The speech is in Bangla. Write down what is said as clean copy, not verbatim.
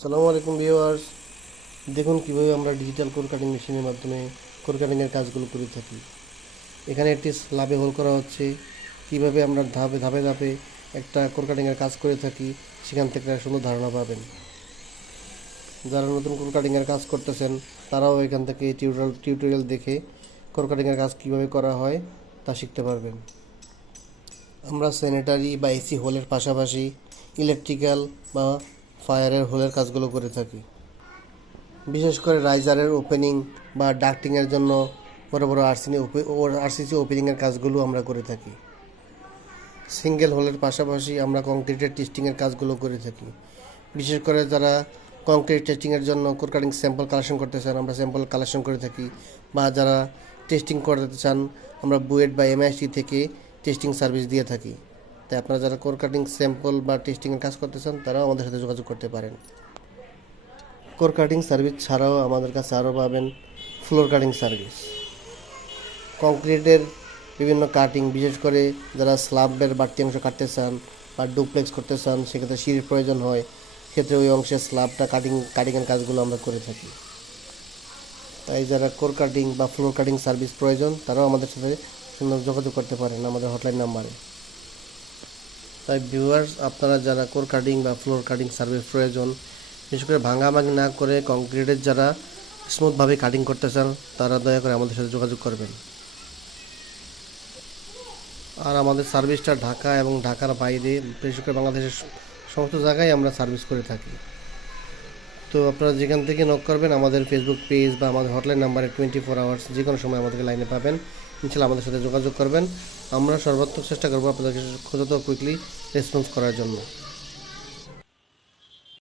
আসসালামু আলাইকুম ভিউয়ার্স, দেখুন কিভাবে আমরা ডিজিটাল কোর কাটিং মেশিনের মাধ্যমে কোর কাটিংয়ের কাজগুলো করে থাকি। এখানে একটি স্ল্যাবে হোল করা হচ্ছে। কিভাবে আমরা ধাপে ধাপে ধাপে একটা কোর কাটিংয়ের কাজ করে থাকি সেখান থেকে একটা সুন্দর ধারণা পাবেন। যারা নতুন কোর কাটিংয়ের কাজ করতেছেন তারাও এখান থেকে টিউটোরিয়াল দেখে কোর কাটিংয়ের কাজ কিভাবে করা হয় তা শিখতে পারবেন। আমরা স্যানিটারি বা এসি হোলের পাশাপাশি ইলেকট্রিক্যাল বা ফায়ারের হোলের কাজগুলো করে থাকি। বিশেষ করে রাইজারের ওপেনিং বা ডাক্টিংয়ের জন্য বড় বড় আরসিসি ওপেনিংয়ের কাজগুলো আমরা করে থাকি। সিঙ্গেল হোলের পাশাপাশি আমরা কংক্রিটের টেস্টিংয়ের কাজগুলো করে থাকি। বিশেষ করে যারা কংক্রিট টেস্টিংয়ের জন্য কোর কাটিং স্যাম্পল কালেকশন করতে চান আমরা স্যাম্পল কালেকশন করে থাকি, বা যারা টেস্টিং করতে চান আমরা বুয়েট বা এমআইসি থেকে টেস্টিং সার্ভিস দিয়ে থাকি। তাই আপনারা যারা কোর কাটিং স্যাম্পল বা টেস্টিংয়ের কাজ করতে চান তারাও আমাদের সাথে যোগাযোগ করতে পারেন। কোর কাটিং সার্ভিস ছাড়াও আমাদের কাছে আরও পাবেন ফ্লোর কাটিং সার্ভিস। কংক্রিটের বিভিন্ন কাটিং, বিশেষ করে যারা স্ল্যাবের বাড়তি অংশ কাটতে চান বা ডুপ্লেক্স করতে চান, সেক্ষেত্রে সিঁড়ির প্রয়োজন হয়, ক্ষেত্রে ওই অংশের স্ল্যাবটা কাটিংয়ের কাজগুলো আমরা করে থাকি। তাই যারা কোর কাটিং বা ফ্লোর কাটিং সার্ভিস প্রয়োজন তারাও আমাদের সাথে যোগাযোগ করতে পারেন আমাদের হটলাইন নাম্বারে। তাই ভিউয়ার্স, আপনারা যারা কোর কাটিং বা ফ্লোর কাটিং সার্ভিস প্রয়োজন, বিশেষ করে ভাঙাভাঙি না করে কংক্রিটের যারা স্মুথভাবে কাটিং করতে চান তারা দয়া করে আমাদের সাথে যোগাযোগ করবেন। আর আমাদের সার্ভিসটা ঢাকা এবং ঢাকার বাইরে, বিশেষ করে বাংলাদেশের সমস্ত জায়গায় আমরা সার্ভিস করে থাকি। তো আপনারা যেখান থেকে নক করবেন আমাদের ফেসবুক পেজ বা আমাদের হটলাইন নাম্বারে 24 আওয়ার্স যে কোনো সময় আমাদেরকে লাইনে পাবেন। ইনশাআল্লাহ আমাদের সাথে যোগাযোগ করবেন। আমরা সর্বাত্মক চেষ্টা করবো আপনাদেরকে যত কুইকলি রেসপন্স করার জন্য।